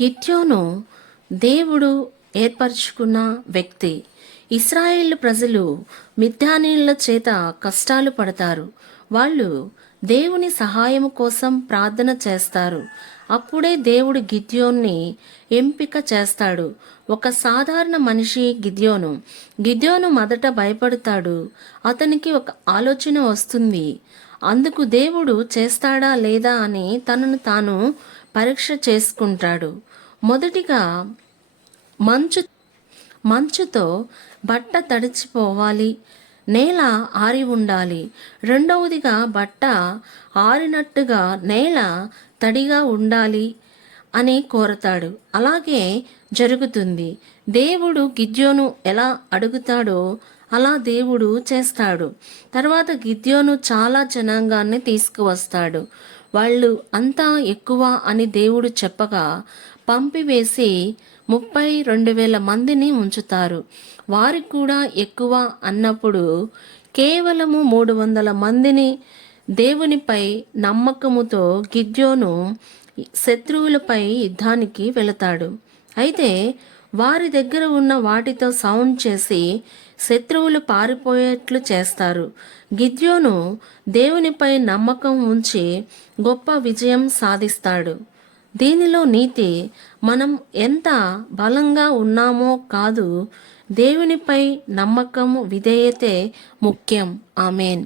గిద్యోను దేవుడు ఏర్పరచుకున్న వ్యక్తి. ఇశ్రాయేలు ప్రజలు మిద్యానీయుల చేత కష్టాలు పడతారు. వాళ్ళు దేవుని సహాయం కోసం ప్రార్థన చేస్తారు. అప్పుడే దేవుడు గిద్యోన్ని ఎంపిక చేస్తాడు. ఒక సాధారణ మనిషి గిద్యోను మొదట భయపడతాడు. అతనికి ఒక ఆలోచన వస్తుంది. అందుకు దేవుడు చేస్తాడా లేదా అని తనను తాను పరీక్ష చేసుకుంటాడు. మొదటిగా మంచుతో బట్ట తడిచిపోవాలి, నేల ఆరి ఉండాలి. రెండవదిగా బట్ట ఆరినట్టుగా నేల తడిగా ఉండాలి అని కోరతాడు. అలాగే జరుగుతుంది. దేవుడు గిద్యోను ఎలా అడుగుతాడో అలా దేవుడు చేస్తాడు. తర్వాత గిద్యోను చాలా జనాంగాన్ని తీసుకువస్తాడు. వాళ్ళు అంతా ఎక్కువ అని దేవుడు చెప్పగా పంపివేసి 32,000 మందిని ఉంచుతారు. వారికి కూడా ఎక్కువ అన్నప్పుడు కేవలము 300 మందిని దేవునిపై నమ్మకముతో గిద్యోను శత్రువులపై యుద్ధానికి వెళతాడు. అయితే వారి దగ్గర ఉన్న వాటితో సౌండ్ చేసి శత్రువులు పారిపోయేట్లు చేస్తారు. గిద్యోను దేవునిపై నమ్మకం ఉంచి గొప్ప విజయం సాధిస్తాడు. దీనిలో నీతి, మనం ఎంత బలంగా ఉన్నామో కాదు, దేవునిపై నమ్మకం, విధేయతే ముఖ్యం. ఆమేన్.